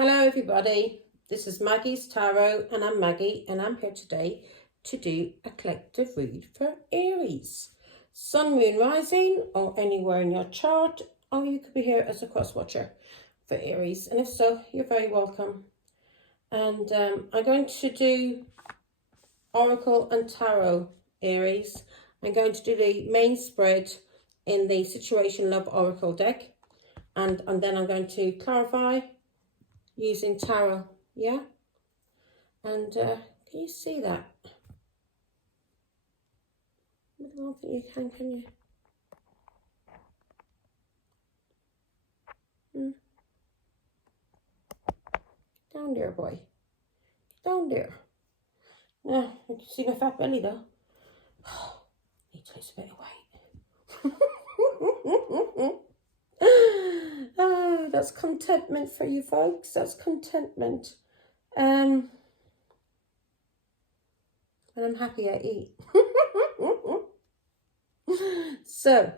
Hello everybody, this is Maggie's Tarot and I'm Maggie and I'm here today to do a collective read for Aries. Sun, Moon, Rising or anywhere in your chart, or you could be here as a cross watcher for Aries, and if so, you're very welcome. And I'm going to do Oracle and Tarot Aries. I'm going to do the main spread in the Situation Love Oracle deck, and then I'm going to clarify using tarot, yeah? And can you see that? I don't think you can you? Down there, boy. Down there. Yeah, you can see my fat belly though. Need to lose a bit of weight. Oh, that's contentment for you folks. That's contentment. And I'm happy I eat. So,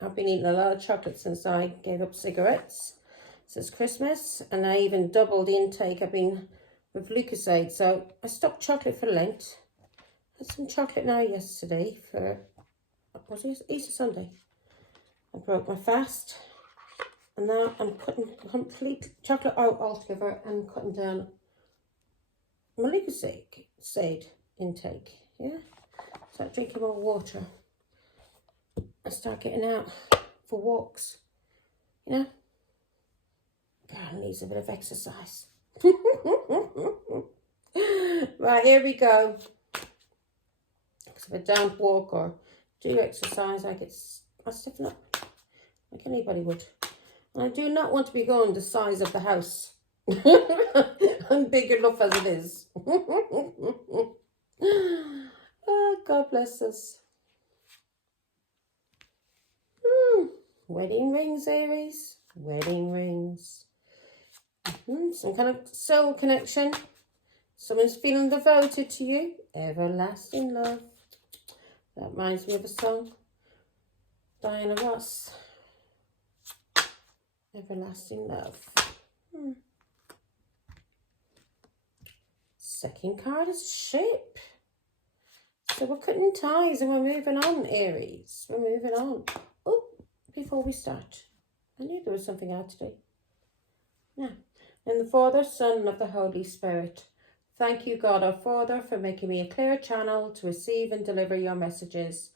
I've been eating a lot of chocolate since I gave up cigarettes since Christmas, and I even doubled the intake. I've been with Lucozade, so I stopped chocolate for Lent. Had some chocolate now yesterday for, what was it, Easter Sunday. I broke my fast, and now I'm cutting complete chocolate out altogether and cutting down my Lucozade intake, yeah? Start drinking more water and start getting out for walks, you know? Girl needs a bit of exercise. Right, here we go. Because if I don't walk or do exercise, I stiffen up like anybody would. And I do not want to be going the size of the house. I'm big enough as it is. Oh, God bless us. Wedding rings, Aries. Wedding rings. Some kind of soul connection. Someone's feeling devoted to you. Everlasting love. That reminds me of a song. Diana Ross. Everlasting love. Second card is ship. So we're cutting ties and we're moving on, Aries. We're moving on. Oh, before we start, I knew there was something out today. Now, in the Father, Son, of the Holy Spirit. Thank you, God our Father, for making me a clear channel to receive and deliver your messages.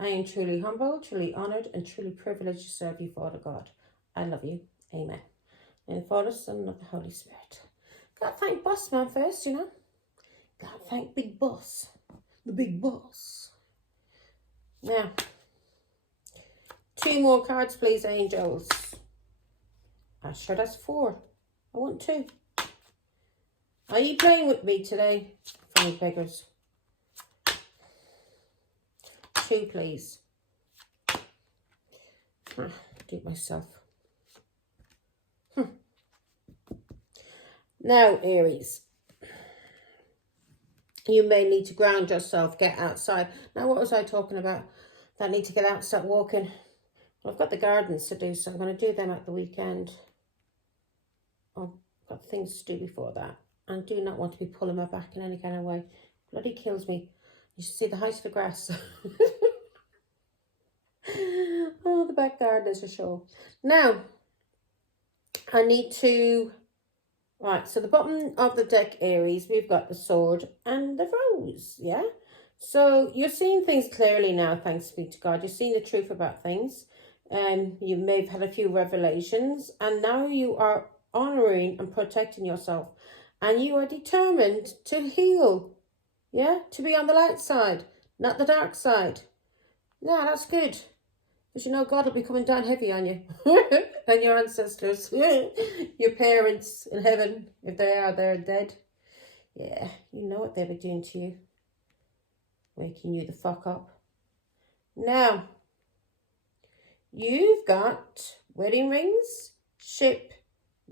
I am truly humble, truly honoured, and truly privileged to serve you, Father God. I love you. Amen. In the Father, Son, of the Holy Spirit. Gotta thank Boss Man first, you know. Gotta thank Big Boss. The Big Boss. Now, 2 more cards, please, angels. Sure, that's 4. I want 2. Are you playing with me today? Funny beggars. 2, please. Do it myself. Now, Aries. You may need to ground yourself, get outside. Now, what was I talking about? I need to get out and start walking. Well, I've got the gardens to do, so I'm going to do them at the weekend. I've got things to do before that. I do not want to be pulling my back in any kind of way. Bloody kills me. You should see the height of the grass. Oh, the back garden is for sure. Now, I need to... Right, so the bottom of the deck, Aries, we've got the sword and the rose, yeah? So you're seeing things clearly now, thanks be to God. You're seeing the truth about things. You may have had a few revelations, and now you are honouring and protecting yourself. And you are determined to heal, yeah? To be on the light side, not the dark side. Yeah, that's good. Because you know God will be coming down heavy on you. And your ancestors. Your parents in heaven, if they're dead. Yeah, you know what they'll be doing to you. Waking you the fuck up. Now, you've got wedding rings, ship,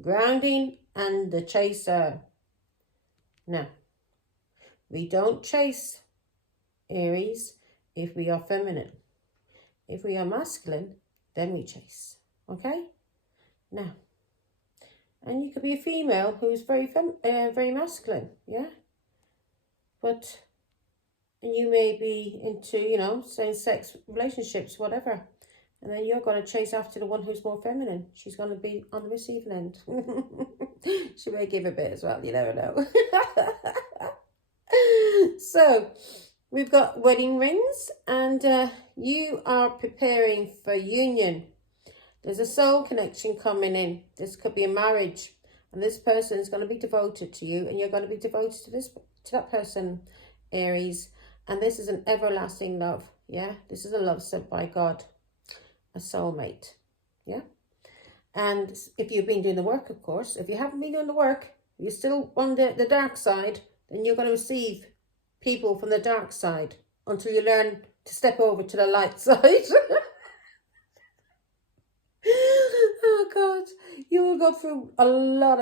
grounding, and the chaser. Now, we don't chase, Aries, if we are feminine. If we are masculine, then we chase. Okay? Now, And you could be a female who's very masculine, yeah? But, and you may be into, you know, same-sex relationships, whatever. And then you're going to chase after the one who's more feminine. She's going to be on the receiving end. She may give a bit as well, you never know. So, we've got wedding rings, and you are preparing for union. There's a soul connection coming in. This could be a marriage, and this person is going to be devoted to you, and you're going to be devoted to that person, Aries. And this is an everlasting love. Yeah, this is a love sent by God, a soulmate. Yeah, and if you've been doing the work, of course. If you haven't been doing the work, you're still on the dark side, then you're going to receive people from the dark side until you learn to step over to the light side. Oh God, you will go through a lot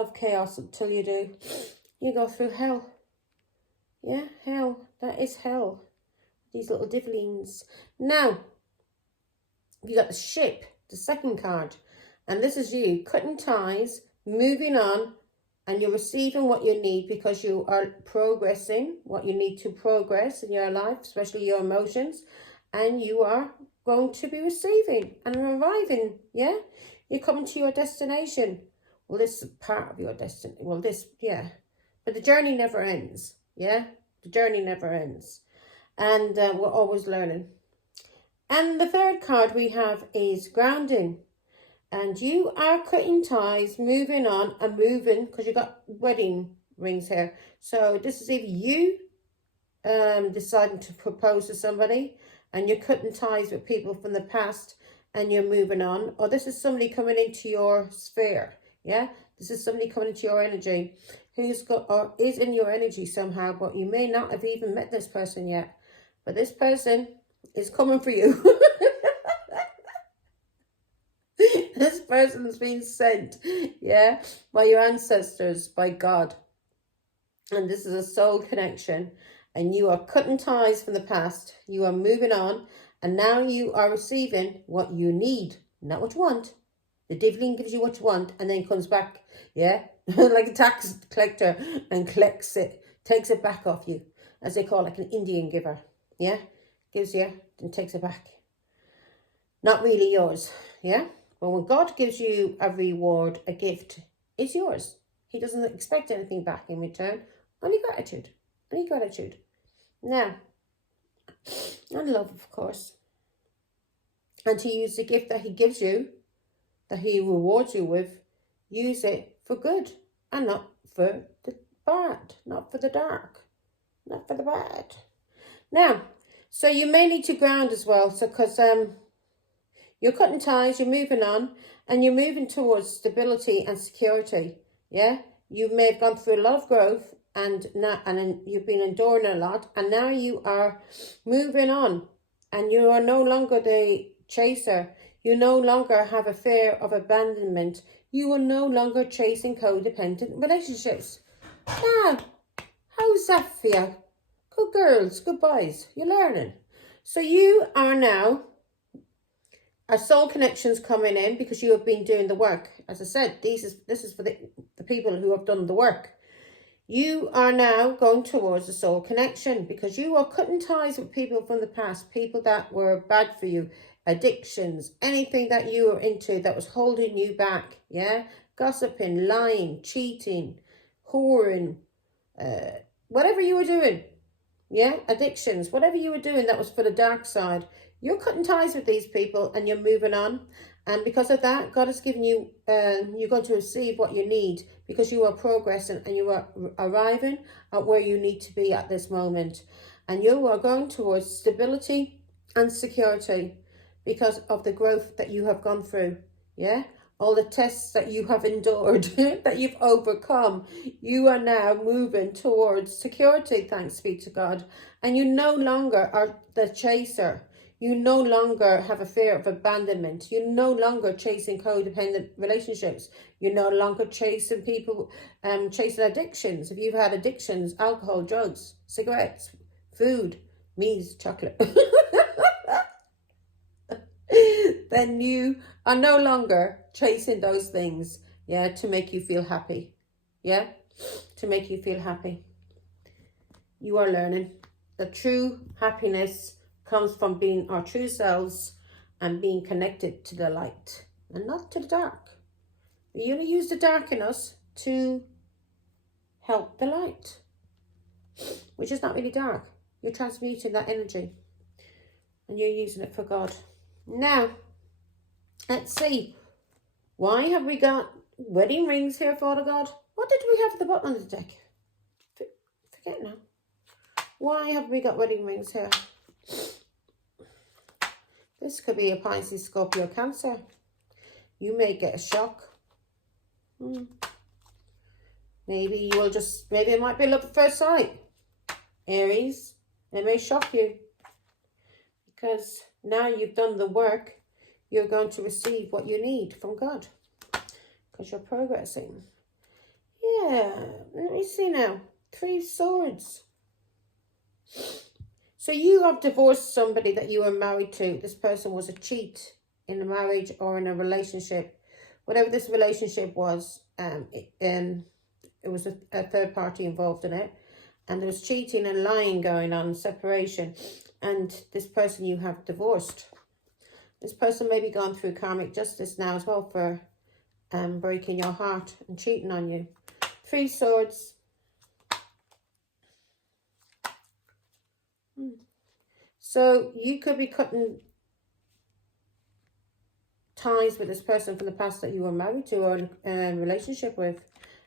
of chaos until you do. You go through hell. Yeah, hell. That is hell. These little divlings. Now, you got the ship, the second card, and this is you cutting ties, moving on, and you're receiving what you need because you are progressing what you need to progress in your life, especially your emotions, and you are going to be receiving and arriving. Yeah, you're coming to your destination. Well, this is part of your destiny. Well, this, yeah, but the journey never ends. Yeah, the journey never ends, and we're always learning. And the third card we have is grounding. And you are cutting ties, moving on and moving, because you got wedding rings here. So this is either you deciding to propose to somebody and you're cutting ties with people from the past and you're moving on. Or this is somebody coming into your sphere. Yeah, this is somebody coming into your energy who's got or is in your energy somehow, but you may not have even met this person yet. But this person is coming for you. This person's been sent, yeah, by your ancestors, by God. And this is a soul connection. And you are cutting ties from the past. You are moving on. And now you are receiving what you need, not what you want. The divine gives you what you want and then comes back, yeah, like a tax collector and collects it, takes it back off you, as they call it, like an Indian giver, yeah, gives you and takes it back. Not really yours, yeah. Well, when God gives you a reward, a gift, it's yours. He doesn't expect anything back in return. Only gratitude. Only gratitude. Now, and love, of course. And to use the gift that he gives you, that he rewards you with, use it for good and not for the bad, not for the dark, not for the bad. Now, so you may need to ground as well, so because you're cutting ties, you're moving on, and you're moving towards stability and security. Yeah, you may have gone through a lot of growth, and you've been enduring a lot, and now you are moving on, and you are no longer the chaser. You no longer have a fear of abandonment. You are no longer chasing codependent relationships. Now, how's that for you? Good girls, good boys. You're learning. So you are now. Our soul connections coming in because you have been doing the work. As I said, this is for the people who have done the work. You are now going towards the soul connection because you are cutting ties with people from the past, people that were bad for you, addictions, anything that you were into that was holding you back, yeah? Gossiping, lying, cheating, whoring, whatever you were doing, yeah? Addictions, whatever you were doing that was for the dark side. You're cutting ties with these people and you're moving on. And because of that, God has given you, you're going to receive what you need because you are progressing and you are arriving at where you need to be at this moment. And you are going towards stability and security because of the growth that you have gone through. Yeah? All the tests that you have endured, that you've overcome, you are now moving towards security, thanks be to God. And you no longer are the chaser. You no longer have a fear of abandonment. You're no longer chasing codependent relationships. You're no longer chasing people, chasing addictions. If you've had addictions, alcohol, drugs, cigarettes, food, me's chocolate, then you are no longer chasing those things. yeah, to make you feel happy, yeah, to make you feel happy. You are learning that true happiness comes from being our true selves and being connected to the light and not to the dark. We only use the dark in us to help the light, which is not really dark. You're transmuting that energy and you're using it for God. Now, let's see. Why have we got wedding rings here, Father God? What did we have at the bottom of the deck? Forget now. Why have we got wedding rings here? This could be a Pisces, Scorpio, Cancer. You may get a shock. Maybe you will just, maybe it might be love at first sight. Aries, it may shock you. Because now you've done the work, you're going to receive what you need from God. Because you're progressing. Yeah, let me see now. 3 swords. So you have divorced somebody that you were married to. This person was a cheat in a marriage or in a relationship. Whatever this relationship was, it was a third party involved in it. And there was cheating and lying going on, separation. And this person you have divorced. This person may be going through karmic justice now as well for breaking your heart and cheating on you. 3 swords. So you could be cutting ties with this person from the past that you were married to or in a relationship with.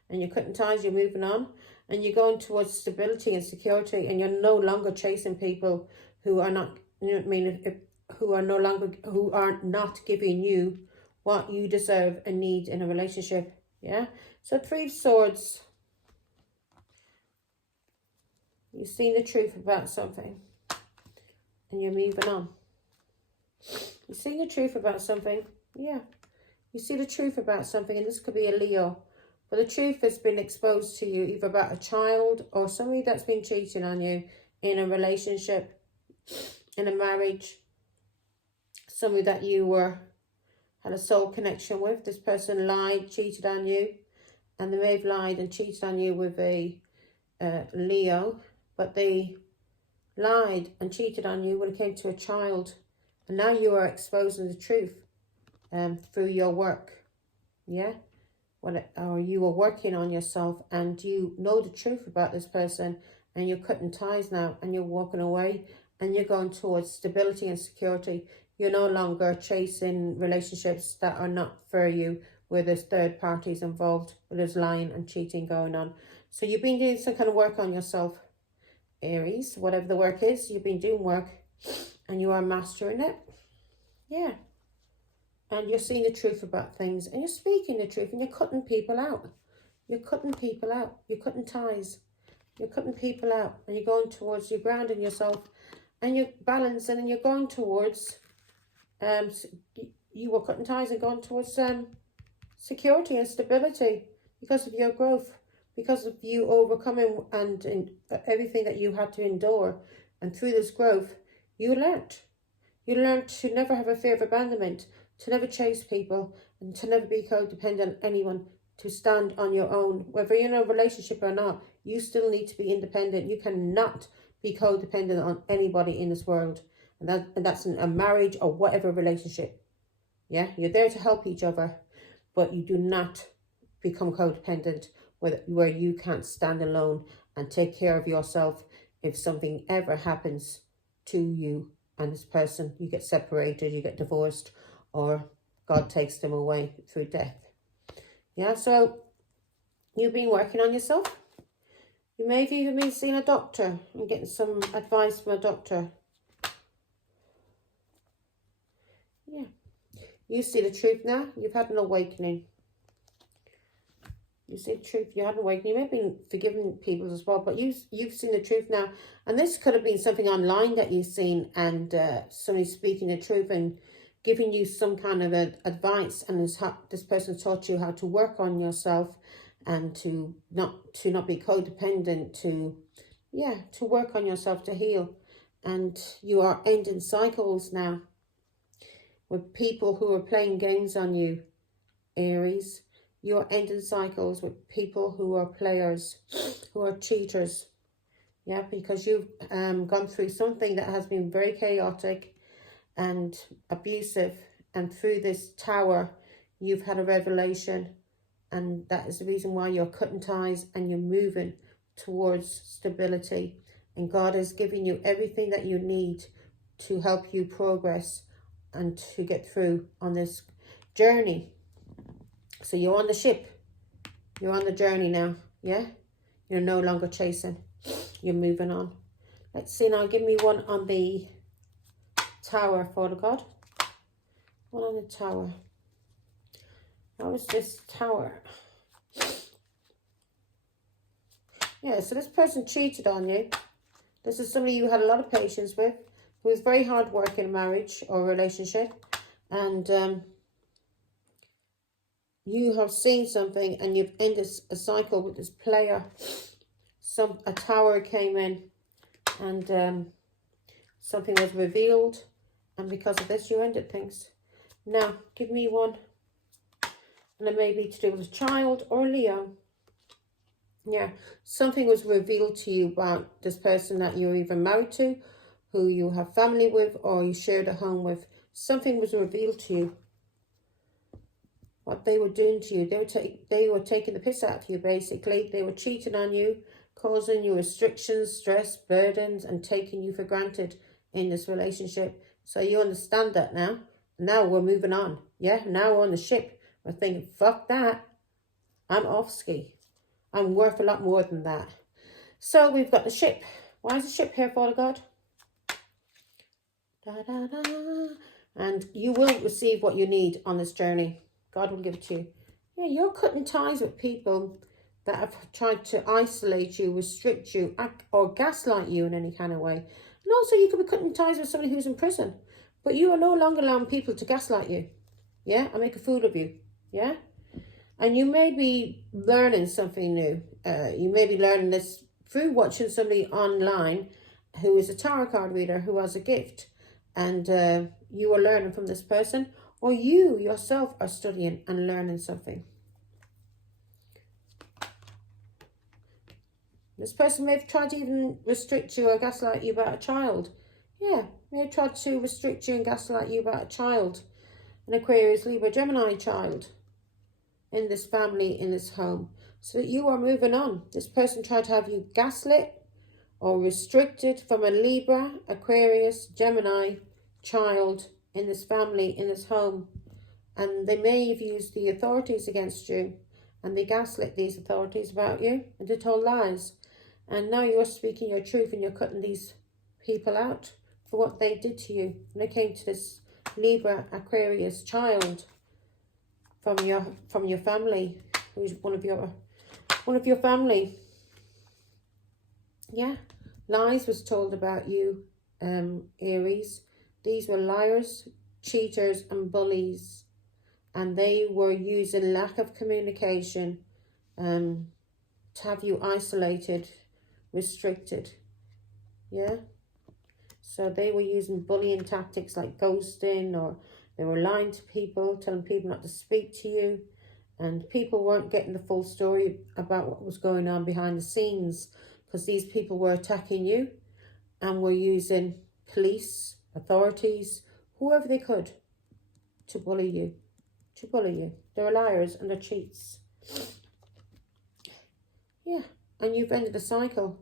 And you're cutting ties, you're moving on. And you're going towards stability and security. And you're no longer chasing people who are not, you know what I mean, who are not giving you what you deserve and need in a relationship. Yeah. So 3 swords. You've seen the truth about something. And you're moving on. You've seen the truth about something. Yeah. You see the truth about something. And this could be a Leo. But the truth has been exposed to you. Either about a child or somebody that's been cheating on you in a relationship. In a marriage. Somebody that you had a soul connection with. This person lied, cheated on you. And they may have lied and cheated on you with a Leo. But they lied and cheated on you when it came to a child. And now you are exposing the truth through your work. Yeah? Or you are working on yourself and you know the truth about this person and you're cutting ties now and you're walking away and you're going towards stability and security. You're no longer chasing relationships that are not for you, where there's third parties involved, where there's lying and cheating going on. So you've been doing some kind of work on yourself, Aries. Whatever the work is, you've been doing work and you are mastering it. Yeah. And you're seeing the truth about things and you're speaking the truth and you're cutting people out. You're cutting people out. You're cutting ties. You're cutting people out and you're going towards, you're grounding yourself and you're balancing and you're going towards, you were cutting ties and going towards security and stability because of your growth, because of you overcoming and everything that you had to endure. And through this growth, you learned. You learned to never have a fear of abandonment, to never chase people, and to never be codependent on anyone, to stand on your own. Whether you're in a relationship or not, you still need to be independent. You cannot be codependent on anybody in this world. And that's in a marriage or whatever relationship. Yeah, you're there to help each other, but you do not become codependent where you can't stand alone and take care of yourself if something ever happens to you and this person. You get separated, you get divorced, or God takes them away through death. Yeah, so you've been working on yourself. You may have even been seeing a doctor and getting some advice from a doctor. Yeah. You see the truth now. You've had an awakening. You see the truth. You had an awakening. You may have been forgiving people as well, but you've seen the truth now. And this could have been something online that you've seen and somebody speaking the truth and giving you some kind of advice. And this person taught you how to work on yourself and to not be codependent, to work on yourself, to heal. And you are ending cycles now with people who are playing games on you, Aries. You're ending cycles with people who are players, who are cheaters. Yeah, because you've gone through something that has been very chaotic and abusive. And through this tower, you've had a revelation. And that is the reason why you're cutting ties and you're moving towards stability. And God has given you everything that you need to help you progress and to get through on this journey. So you're on the ship. You're on the journey now. Yeah? You're no longer chasing. You're moving on. Let's see now. Give me one on the tower, Father God. One on the tower. How is this tower? Yeah, so this person cheated on you. This is somebody you had a lot of patience with, who is very hard work in a marriage or relationship. And you have seen something and you've ended a cycle with this player. A tower came in and something was revealed. And because of this, you ended things. Now, give me one. And it may be to do with a child or a Leo. Yeah, something was revealed to you about this person that you're either married to, who you have family with, or you shared a home with. Something was revealed to you. What they were doing to you. They were taking the piss out of you, basically. They were cheating on you, causing you restrictions, stress, burdens, and taking you for granted in this relationship. So you understand that now. Now we're moving on. Yeah, now we're on the ship. We're thinking, fuck that. I'm off ski. I'm worth a lot more than that. So we've got the ship. Why is the ship here, Father God? Da, da, da. And you will receive what you need on this journey. God will give it to you. Yeah, you're cutting ties with people that have tried to isolate you, restrict you, or gaslight you in any kind of way. And also you could be cutting ties with somebody who's in prison. But you are no longer allowing people to gaslight you. Yeah, and make a fool of you. Yeah? And you may be learning something new. You may be learning this through watching somebody online who is a tarot card reader, who has a gift. And you are learning from this person. Or you yourself are studying and learning something. This person may have tried to even restrict you or gaslight you about a child. Yeah, may have tried to restrict you and gaslight you about a child. An Aquarius, Libra, Gemini child. In this family, in this home. So that you are moving on. This person tried to have you gaslit or restricted from a Libra, Aquarius, Gemini child in this family, in this home. And they may have used the authorities against you. And they gaslit these authorities about you. And they told lies. And now you're speaking your truth and you're cutting these people out for what they did to you. When it came to this Libra, Aquarius child from your family, who's one of your family. Yeah, lies was told about you, Aries. These were liars, cheaters, and bullies, and they were using lack of communication to have you isolated, restricted. Yeah, so they were using bullying tactics like ghosting, or they were lying to people, telling people not to speak to you. And people weren't getting the full story about what was going on behind the scenes, because these people were attacking you and were using police, authorities, whoever they could to bully you. They're liars and they're cheats. Yeah, and you've ended a cycle.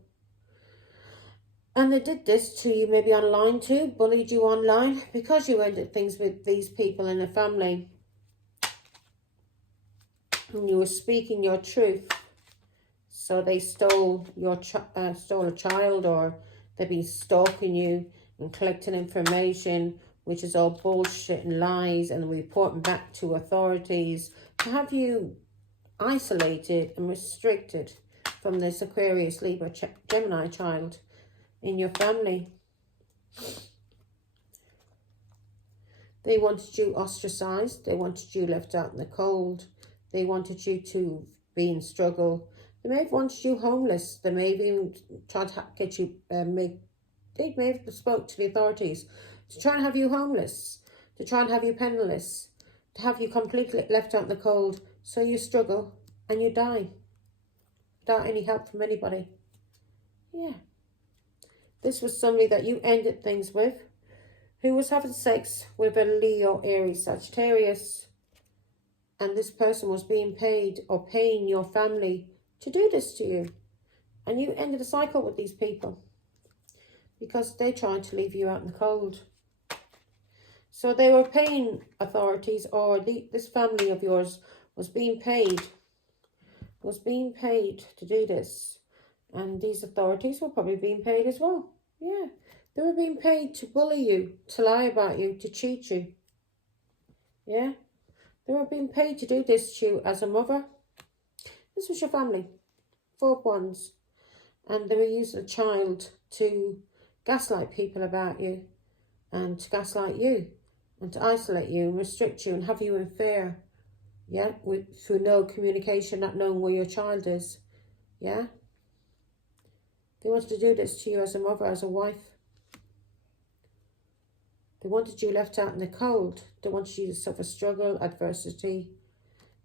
And they did this to you maybe online too, bullied you online, because you ended things with these people in the family. And you were speaking your truth. So they stole stole a child, or they've been stalking you and collecting information, which is all bullshit and lies, and reporting back to authorities to have you isolated and restricted from this Aquarius, Libra, Gemini child in your family. They wanted you ostracized. They wanted you left out in the cold. They wanted you to be in struggle. They may have wanted you homeless. They may have even tried to get you, they may have spoke to the authorities to try and have you homeless, to try and have you penniless, to have you completely left out in the cold, So you struggle and you die without any help from anybody. Yeah. This was somebody that you ended things with, who was having sex with a Leo, Aries, Sagittarius. And this person was being paid or paying your family to do this to you. And you ended a cycle with these people because they're trying to leave you out in the cold. So they were paying authorities, or this family of yours was being paid to do this. And these authorities were probably being paid as well. Yeah, they were being paid to bully you, to lie about you, to cheat you. Yeah, they were being paid to do this to you as a mother. This was your family, 4 of Wands. And they were using a child to gaslight people about you, and to gaslight you, and to isolate you, and restrict you, and have you in fear. Yeah, through no communication, not knowing where your child is. Yeah. They wanted to do this to you as a mother, as a wife. They wanted you left out in the cold. They wanted you to suffer struggle, adversity.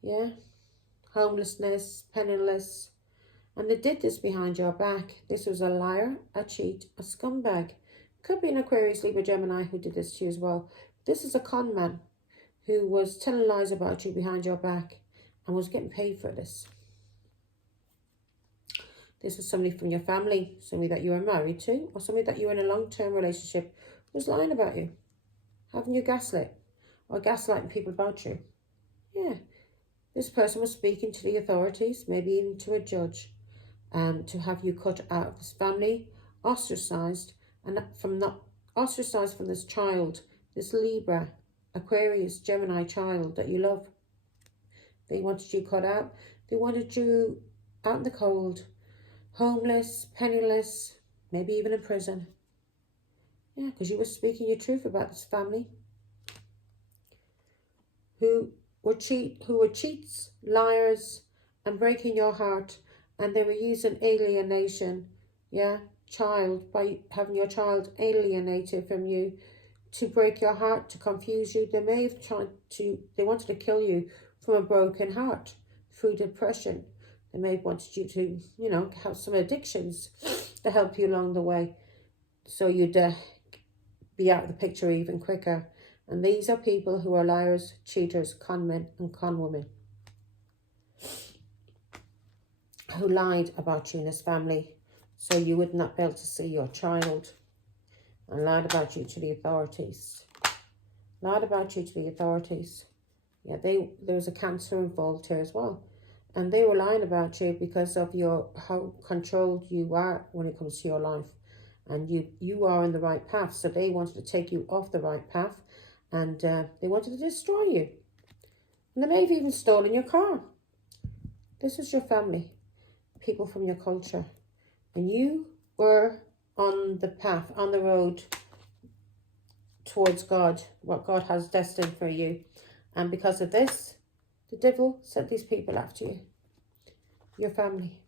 Yeah. Homelessness, penniless. And they did this behind your back. This was a liar, a cheat, a scumbag. Could be an Aquarius, Libra, Gemini who did this to you as well. This is a con man who was telling lies about you behind your back and was getting paid for this. This was somebody from your family, somebody that you were married to, or somebody that you were in a long-term relationship was lying about you, having you gaslit, or gaslighting people about you. Yeah, this person was speaking to the authorities, maybe even to a judge, to have you cut out of this family, ostracized, and ostracized from this child, this Libra, Aquarius, Gemini child that you love. They wanted you cut out. They wanted you out in the cold, homeless, penniless, maybe even in prison. Yeah, because you were speaking your truth about this family who were cheats, liars, and breaking your heart. And they were using alienation, yeah, by having your child alienated from you to break your heart, to confuse you. They may have they wanted to kill you from a broken heart through depression. They may have wanted you to, have some addictions to help you along the way, so you'd be out of the picture even quicker. And these are people who are liars, cheaters, con men and con women, who lied about you in this family so you would not be able to see your child, and lied about you to the authorities. Lied about you to the authorities. Yeah, there was a Cancer involved here as well. And they were lying about you because of how controlled you are when it comes to your life. And you are on the right path. So they wanted to take you off the right path. And they wanted to destroy you. And they may have even stolen your car. This is your family. People from your culture. And you were on the path, on the road towards God, what God has destined for you. And because of this, the devil sent these people after you. Your family.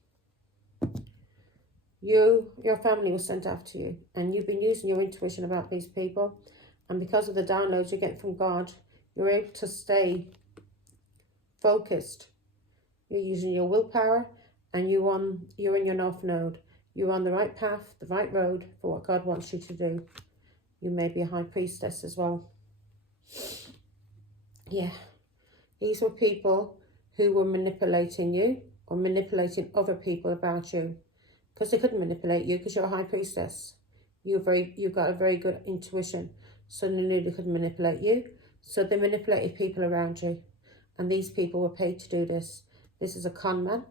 Your family was sent after you. And you've been using your intuition about these people. And because of the downloads you get from God, you're able to stay focused. You're using your willpower, and you're in your North Node. You're on the right path, the right road for what God wants you to do. You may be a high priestess as well. Yeah. These were people who were manipulating you, or manipulating other people about you, because they couldn't manipulate you because you're a high priestess. You've got a very good intuition, so they knew they couldn't manipulate you. So they manipulated people around you, and these people were paid to do this. This is a con man,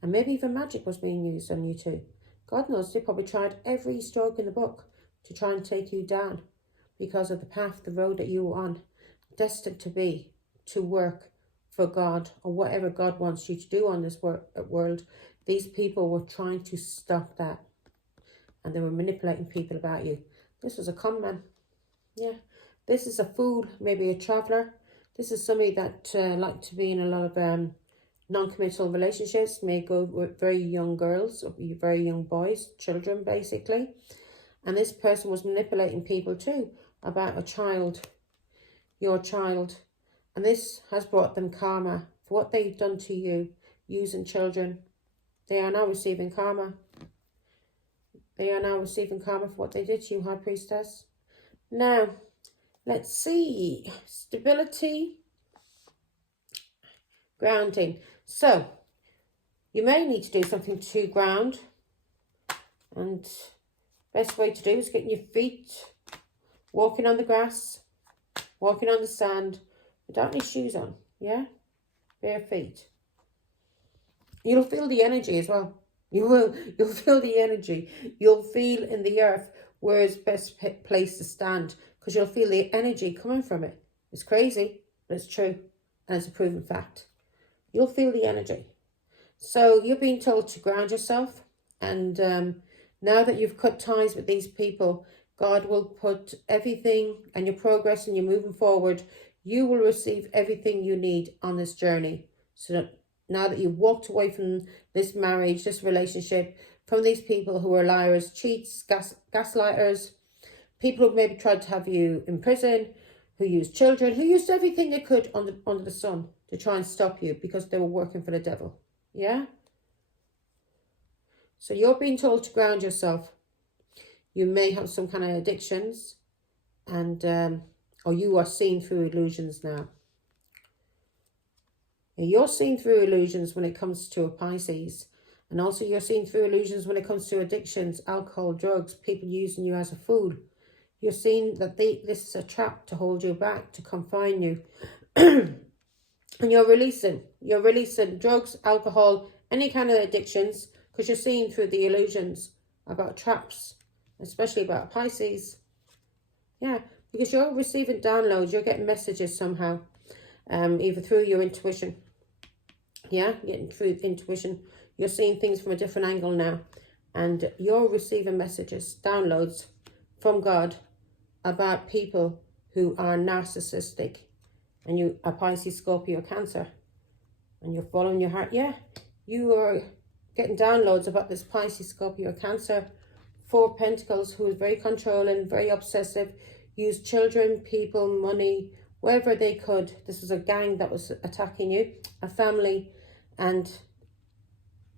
and maybe even magic was being used on you too. God knows they probably tried every stroke in the book to try and take you down because of the path, the road that you were on, destined to work for God, or whatever God wants you to do on this world. These people were trying to stop that, and they were manipulating people about you. This was a con man. Yeah. This is a fool, maybe a traveller. This is somebody that liked to be in a lot of non-committal relationships, may go with very young girls or very young boys, children basically. And this person was manipulating people too about a child, your child. And this has brought them karma for what they've done to you, using children. They are now receiving karma. They are now receiving karma for what they did to you, High Priestess. Now, let's see. Stability. Grounding. So, you may need to do something to ground. And best way to do is getting your feet, walking on the grass, walking on the sand, without any shoes on, yeah? Bare feet. You'll feel the energy as well. You'll feel the energy. You'll feel in the earth where is best place to stand, because you'll feel the energy coming from it. It's crazy, but it's true, and it's a proven fact. You'll feel the energy. So you're being told to ground yourself, and now that you've cut ties with these people, God will put everything, and your progress and you're moving forward, you will receive everything you need on this journey. So that now that you've walked away from this marriage, this relationship, from these people who are liars, cheats, gaslighters, people who maybe tried to have you in prison, who used children, who used everything they could under the sun to try and stop you because they were working for the devil. Yeah? So you're being told to ground yourself. You may have some kind of addictions, and or you are seeing through illusions now. You're seeing through illusions when it comes to a Pisces. And also you're seeing through illusions when it comes to addictions, alcohol, drugs, people using you as a fool. You're seeing that this is a trap to hold you back, to confine you. And you're releasing drugs, alcohol, any kind of addictions, because you're seeing through the illusions about traps, especially about Pisces. Yeah, because you're receiving downloads, you're getting messages somehow, either through your intuition. Yeah, getting through intuition. You're seeing things from a different angle now. And you're receiving messages, downloads from God about people who are narcissistic. And you are Pisces, Scorpio, Cancer. And you're following your heart. Yeah, you are getting downloads about this Pisces, Scorpio, Cancer. 4 Pentacles, who is very controlling, very obsessive. Used children, people, money, wherever they could. This was a gang that was attacking you. A family, and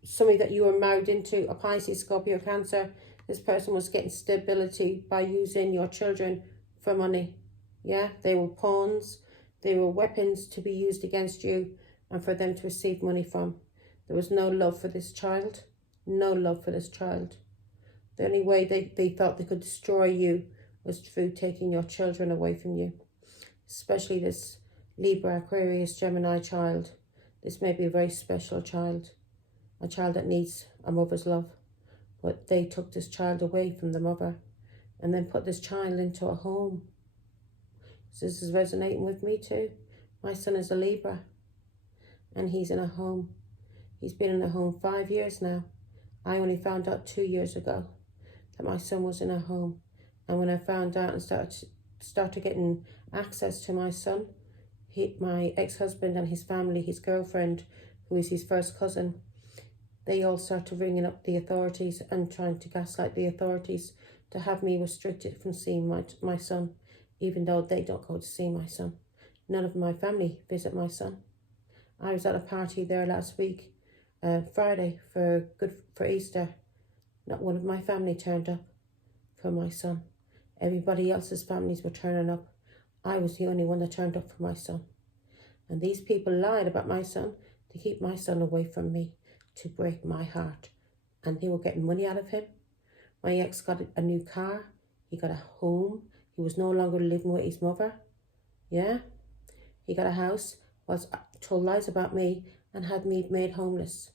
somebody that you were married into, a Pisces, Scorpio, Cancer. This person was getting stability by using your children for money. Yeah, they were pawns. They were weapons to be used against you and for them to receive money from. There was no love for this child. No love for this child. The only way they thought they could destroy you was through taking your children away from you. Especially this Libra, Aquarius, Gemini child. This may be a very special child. A child that needs a mother's love. But they took this child away from the mother and then put this child into a home. So this is resonating with me too. My son is a Libra and he's in a home. He's been in a home 5 years now. I only found out 2 years ago that my son was in a home. And when I found out and started getting access to my son, my ex-husband and his family, his girlfriend, who is his first cousin, they all started ringing up the authorities and trying to gaslight the authorities to have me restricted from seeing my son, even though they don't go to see my son. None of my family visit my son. I was at a party there last week, Friday, for Easter. Not one of my family turned up for my son. Everybody else's families were turning up. I was the only one that turned up for my son. And these people lied about my son to keep my son away from me, to break my heart. And they were getting money out of him. My ex got a new car. He got a home. He was no longer living with his mother. Yeah. He got a house, was told lies about me, and had me made homeless.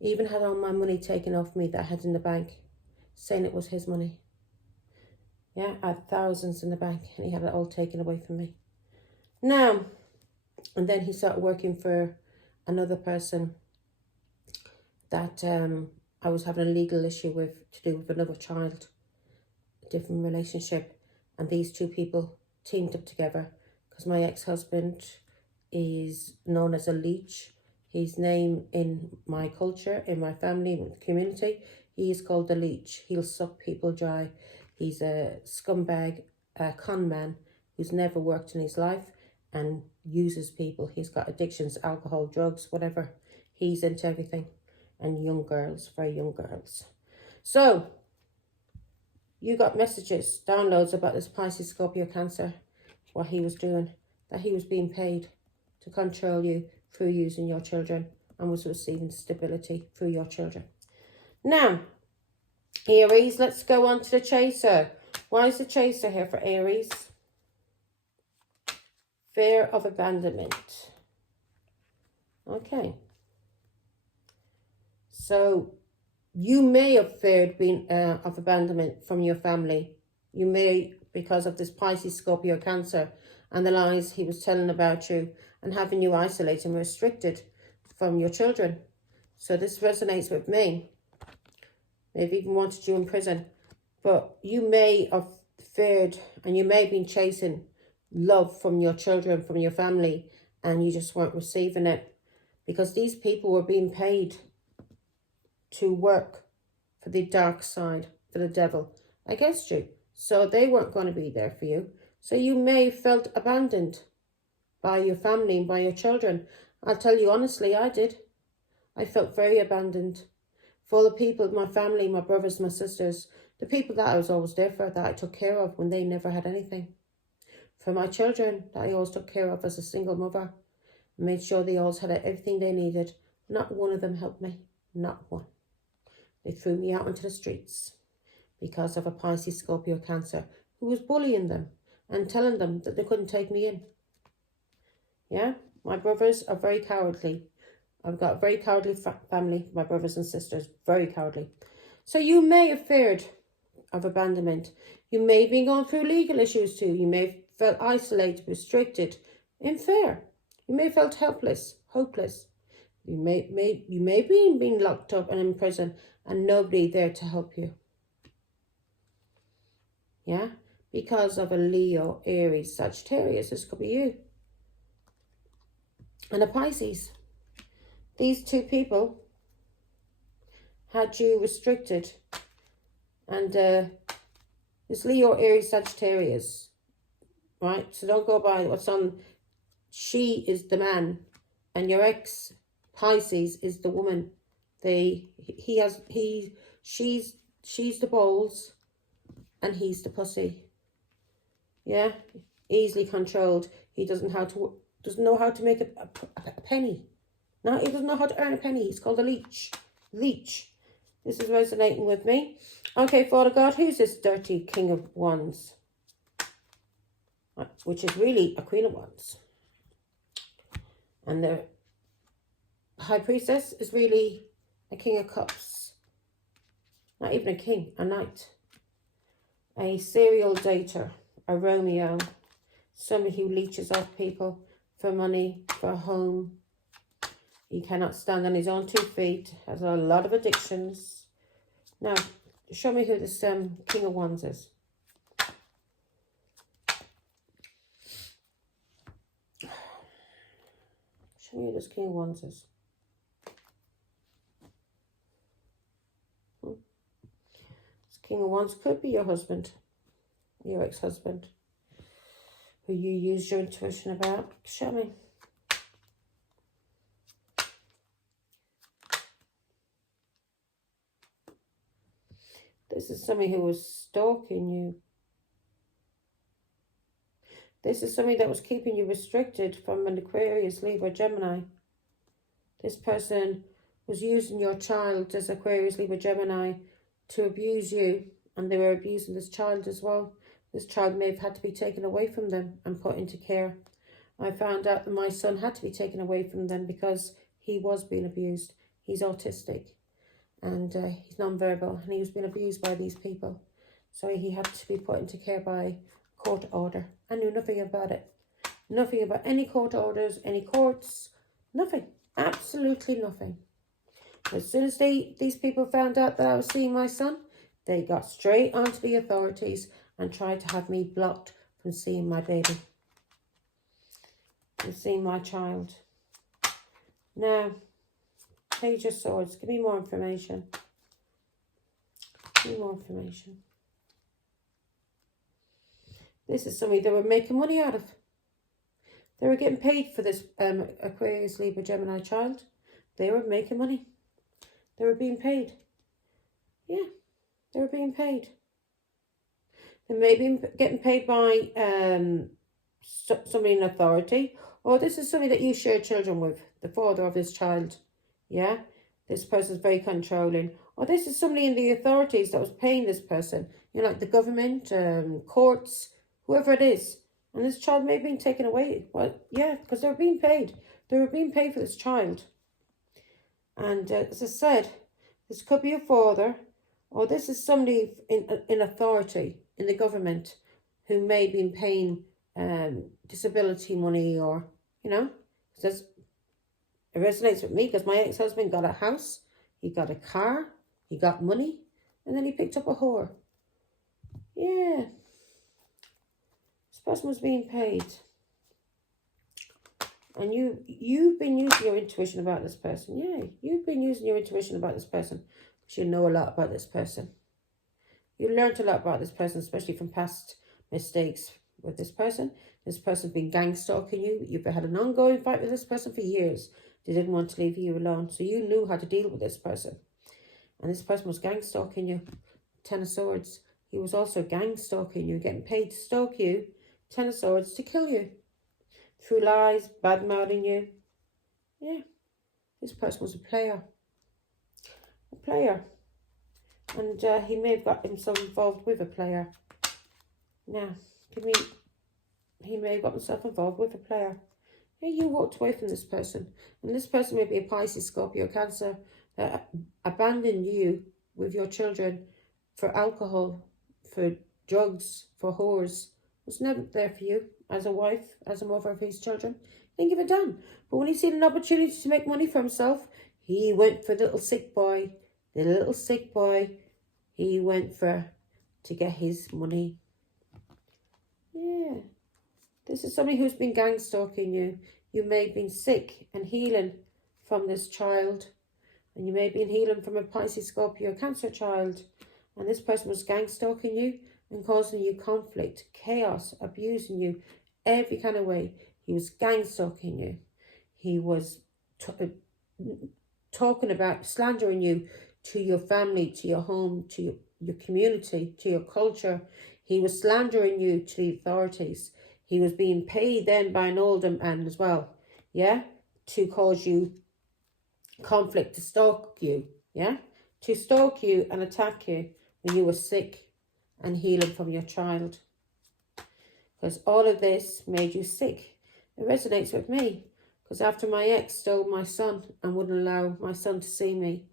He even had all my money taken off me that I had in the bank, saying it was his money. Yeah, I had thousands in the bank, and he had it all taken away from me. Now, and then he started working for another person that I was having a legal issue with, to do with another child, a different relationship. And these two people teamed up together because my ex-husband is known as a leech. His name in my culture, in my family, community, he is called the leech. He'll suck people dry. He's a scumbag, a con man who's never worked in his life and uses people. He's got addictions, alcohol, drugs, whatever. He's into everything. And young girls, very young girls. So, you got messages, downloads about this Pisces, Scorpio, Cancer, what he was doing, that he was being paid to control you through using your children and was receiving stability through your children. Now, Aries, let's go on to the Chaser. Why is the Chaser here for Aries? Fear of abandonment. Okay. So, you may have feared being of abandonment from your family. You may, because of this Pisces, Scorpio, Cancer, and the lies he was telling about you and having you isolated and restricted from your children. So this resonates with me. They've even wanted you in prison. But you may have feared and you may have been chasing love from your children, from your family, and you just weren't receiving it. Because these people were being paid to work for the dark side, for the devil, against you. So they weren't going to be there for you. So you may have felt abandoned by your family and by your children. I'll tell you honestly, I did. I felt very abandoned. For the people, my family, my brothers, my sisters, the people that I was always there for, that I took care of when they never had anything. For my children, that I always took care of as a single mother. Made sure they always had everything they needed. Not one of them helped me. Not one. They threw me out into the streets because of a Pisces, Scorpio, Cancer who was bullying them and telling them that they couldn't take me in. Yeah, my brothers are very cowardly. I've got a very cowardly family, my brothers and sisters, very cowardly. So you may have feared of abandonment. You may have been going through legal issues too. You may have felt isolated, restricted, unfair. You may have felt helpless, hopeless. You may have been locked up and in prison and nobody there to help you. Yeah, because of a Leo, Aries, Sagittarius. This could be you. And a Pisces. These two people had you restricted. And this Leo, Aries, Sagittarius. Right? So don't go by what's on. She is the man. And your ex, Pisces, is the woman. She's the balls. And he's the pussy. Yeah? Easily controlled. He doesn't know how to make a penny. No, he doesn't know how to earn a penny. He's called a leech. Leech. This is resonating with me. Okay, Father God, who's this dirty King of Wands? Which is really a Queen of Wands. And the High Priestess is really a King of Cups. Not even a king, a knight. A serial dater, a Romeo. Somebody who leeches off people for money, for a home. He cannot stand on his own 2 feet. Has a lot of addictions. Now, show me who this King of Wands is. Show me who this King of Wands is. This King of Wands could be your husband. Your ex-husband. Who you use your intuition about. Show me. This is somebody who was stalking you. This is somebody that was keeping you restricted from an Aquarius, Libra, Gemini. This person was using your child as Aquarius, Libra, Gemini to abuse you. And they were abusing this child as well. This child may have had to be taken away from them and put into care. I found out that my son had to be taken away from them because he was being abused. He's autistic. And he's non-verbal, and he was being abused by these people. So he had to be put into care by court order. I knew nothing about it. Nothing about any court orders, any courts, nothing. Absolutely nothing. As soon as these people found out that I was seeing my son, they got straight onto the authorities and tried to have me blocked from seeing my baby. From seeing my child. Now, Page of Swords. Give me more information. Give me more information. This is somebody they were making money out of. They were getting paid for this Aquarius, Libra, Gemini child. They were making money. They were being paid. Yeah, they were being paid. They may be getting paid by somebody in authority, or this is somebody that you share children with, the father of this child. Yeah, this person's very controlling. Or this is somebody in the authorities that was paying this person, you know, like the government, courts, whoever it is. And this child may have been taken away. Well, yeah, because they were being paid. They were being paid for this child. And as I said, this could be a father, or this is somebody in authority, in the government, who may have been paying disability money, or, you know, because it resonates with me, because my ex-husband got a house, he got a car, he got money, and then he picked up a whore. Yeah. This person was being paid. And you've been using your intuition about this person. Yeah, you've been using your intuition about this person, because you know a lot about this person. You learned a lot about this person, especially from past mistakes with this person. This person's been gang stalking you. You've had an ongoing fight with this person for years. They didn't want to leave you alone. So you knew how to deal with this person. And this person was gang stalking you. Ten of Swords. He was also gang stalking you, getting paid to stalk you. Ten of Swords, to kill you. Through lies, bad-mouthing you. Yeah. This person was a player. A player. And he may have got himself involved with a player. Now, he may have got himself involved with a player. Yeah, you walked away from this person. And this person may be a Pisces, Scorpio, Cancer, that abandoned you with your children for alcohol, for drugs, for whores. Was never there for you as a wife, as a mother of his children. He didn't give a damn. But when he seen an opportunity to make money for himself, he went for the little sick boy. The little sick boy, he went for to get his money. Yeah. This is somebody who's been gang stalking you. You may have been sick and healing from this child. And you may have been healing from a Pisces, Scorpio, Cancer child. And this person was gang stalking you and causing you conflict, chaos, abusing you every kind of way. He was gang stalking you. He was talking about, slandering you to your family, to your home, to your community, to your culture. He was slandering you to the authorities. He was being paid then by an older man as well, yeah, to cause you conflict, to stalk you, yeah, to stalk you and attack you when you were sick and healing from your child. Because all of this made you sick. It resonates with me, because after my ex stole my son and wouldn't allow my son to see me,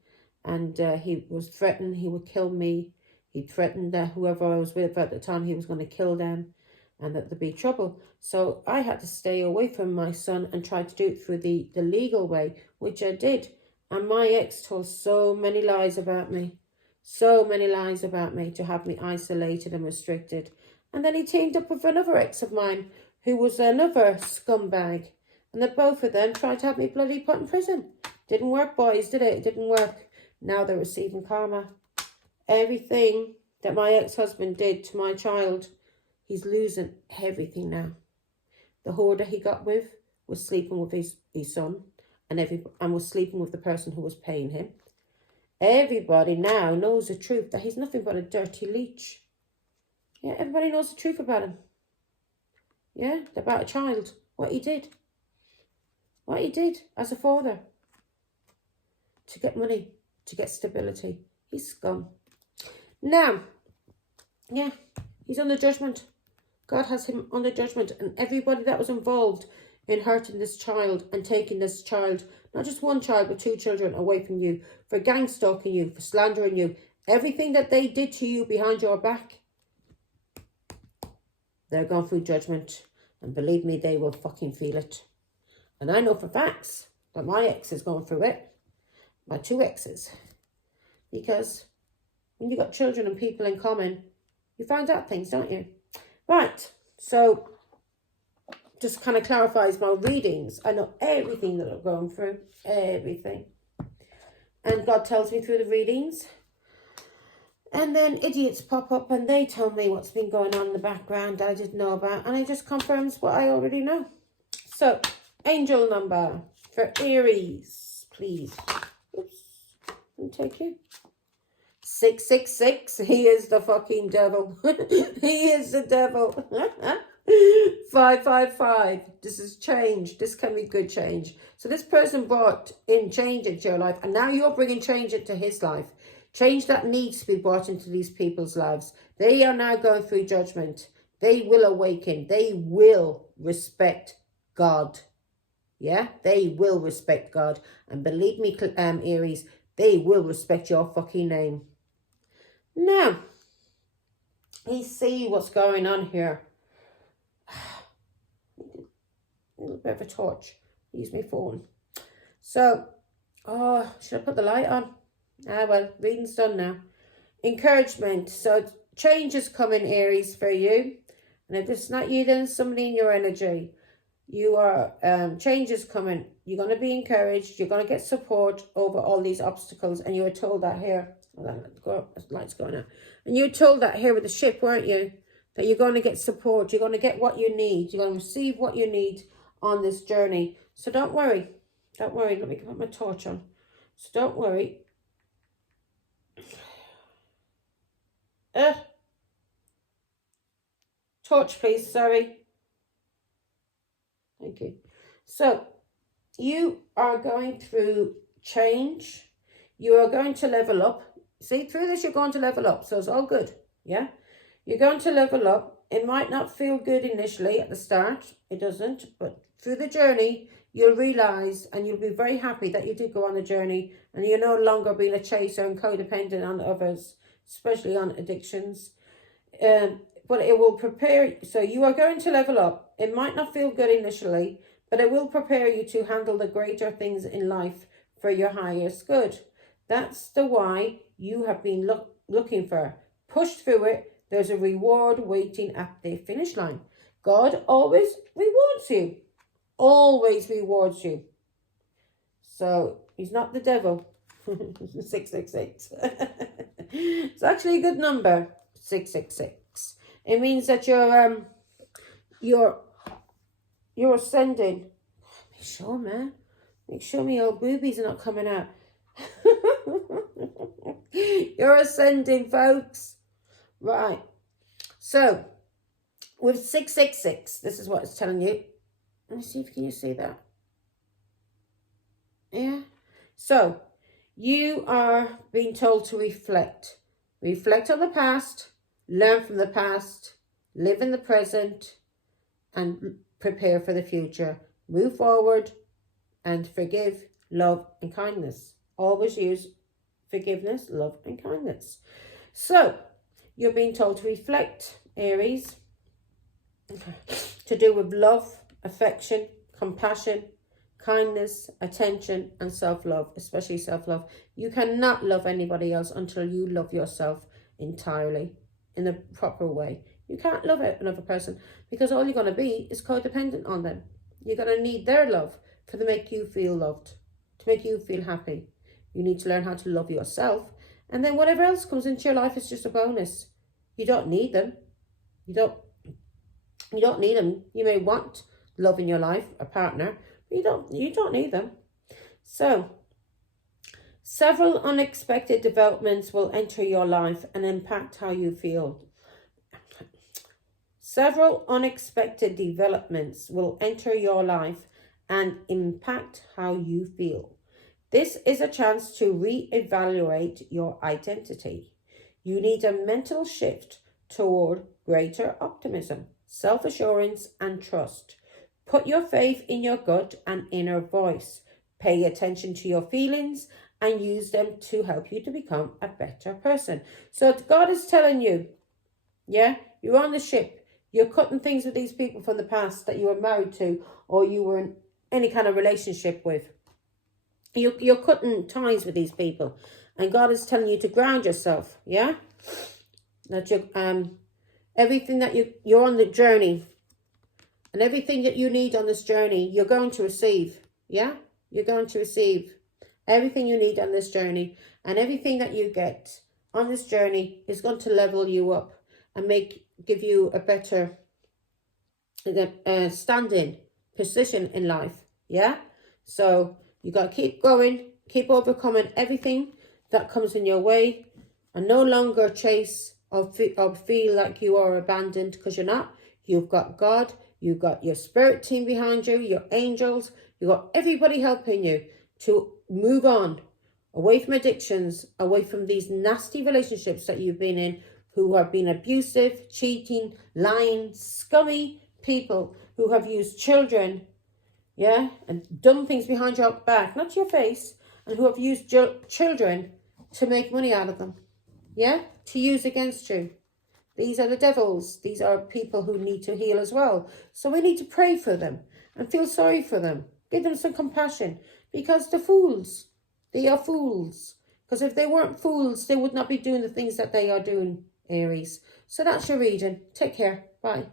and he was threatened he would kill me. He threatened whoever I was with at the time, he was going to kill them and that there'd be trouble. So I had to stay away from my son and try to do it through the legal way, which I did. And my ex told so many lies about me. So many lies about me to have me isolated and restricted. And then he teamed up with another ex of mine who was another scumbag. And the both of them tried to have me bloody put in prison. Didn't work, boys, did it? It didn't work. Now they're receiving karma. Everything that my ex-husband did to my child, he's losing everything now. The hoarder he got with was sleeping with his son and was sleeping with the person who was paying him. Everybody now knows the truth, that he's nothing but a dirty leech. Yeah, everybody knows the truth about him. Yeah, about a child. What he did. What he did as a father. To get money. To get stability. He's scum. Now, yeah, he's under judgment. God has him under judgment. And everybody that was involved in hurting this child and taking this child, not just one child, but 2 children away from you, for gang stalking you, for slandering you, everything that they did to you behind your back, they're going through judgment. And believe me, they will fucking feel it. And I know for facts that my ex is going through it. My 2 exes. Because when you've got children and people in common, you find out things, don't you? Right, so just kind of clarifies my readings. I know everything that I'm going through, everything. And God tells me through the readings. And then idiots pop up and they tell me what's been going on in the background that I didn't know about. And it just confirms what I already know. So, angel number for Aries, please. Oops. I'll take you. 666. He is the fucking devil. He is the devil. 555. This is change. This can be good change. So this person brought in change into your life, and now you're bringing change into his life. Change that needs to be brought into these people's lives. They are now going through judgment. They will awaken. They will respect God. Yeah, they will respect God. And believe me, Aries, they will respect your fucking name. Now, let's see what's going on here. A little bit of a torch. Use my phone. So, should I put the light on? Ah, well, reading's done now. Encouragement. So, change is coming, Aries, for you. And if it's not you, then somebody in your energy. You are, change is coming. You're going to be encouraged. You're going to get support over all these obstacles. And you were told that here. The light's going out. And you were told that here with the ship, weren't you? That you're going to get support. You're going to get what you need. You're going to receive what you need on this journey. So don't worry. Don't worry. Let me put my torch on. So don't worry. Torch, please. Sorry. Thank you. So, you are going through change. You are going to level up. See, through this, you're going to level up. So, it's all good. Yeah? You're going to level up. It might not feel good initially at the start. It doesn't. But through the journey, you'll realise and you'll be very happy that you did go on the journey. And you're no longer being a chaser and codependent on others, especially on addictions. But it will prepare. So you are going to level up. It might not feel good initially, but it will prepare you to handle the greater things in life for your highest good. That's the why you have been looking for. Push through it. There's a reward waiting at the finish line. God always rewards you. Always rewards you. So he's not the devil. 666. It's actually a good number. 666. It means that you're ascending. Make sure, man. Make sure my old boobies are not coming out. You're ascending, folks. Right. So, with 666, this is what it's telling you. Let me see if you see that. Yeah. So, you are being told to reflect. Reflect on the past. Learn from the past, live in the present, and prepare for the future. Move forward and forgive, love, and kindness. Always use forgiveness, love, and kindness. So, you're being told to reflect, Aries, to do with love, affection, compassion, kindness, attention, and self-love, especially self-love. You cannot love anybody else until you love yourself entirely. In the proper way. You can't love another person because all you're going to be is codependent on them. You're going to need their love to make you feel loved, to make you feel happy. You need to learn how to love yourself, and then whatever else comes into your life is just a bonus. You don't need them. You don't need them. You may want love in your life, a partner, but you don't need them. So, several unexpected developments will enter your life and impact how you feel. Several unexpected developments will enter your life and impact how you feel. This is a chance to reevaluate your identity. You need a mental shift toward greater optimism, self-assurance, and trust. Put your faith in your gut and inner voice. Pay attention to your feelings and use them to help you to become a better person. So God is telling you, yeah, you're on the ship. You're cutting things with these people from the past that you were married to or you were in any kind of relationship with. You're cutting ties with these people. And God is telling you to ground yourself, yeah? That you everything that you're on the journey and everything that you need on this journey, you're going to receive, yeah? You're going to receive everything you need on this journey, and everything that you get on this journey is going to level you up and give you a better standing position in life. Yeah? So you got to keep going, keep overcoming everything that comes in your way, and no longer chase or feel like you are abandoned, because you're not. You've got God, you've got your spirit team behind you, your angels, you've got everybody helping you to move on, away from addictions, away from these nasty relationships that you've been in, who have been abusive, cheating, lying, scummy people who have used children, yeah, and done things behind your back, not your face, and who have used children to make money out of them, yeah, to use against you. These are the devils. These are people who need to heal as well. So we need to pray for them and feel sorry for them. Give them some compassion, because the fools, they are fools. Because if they weren't fools, they would not be doing the things that they are doing, Aries. So that's your reading. Take care. Bye.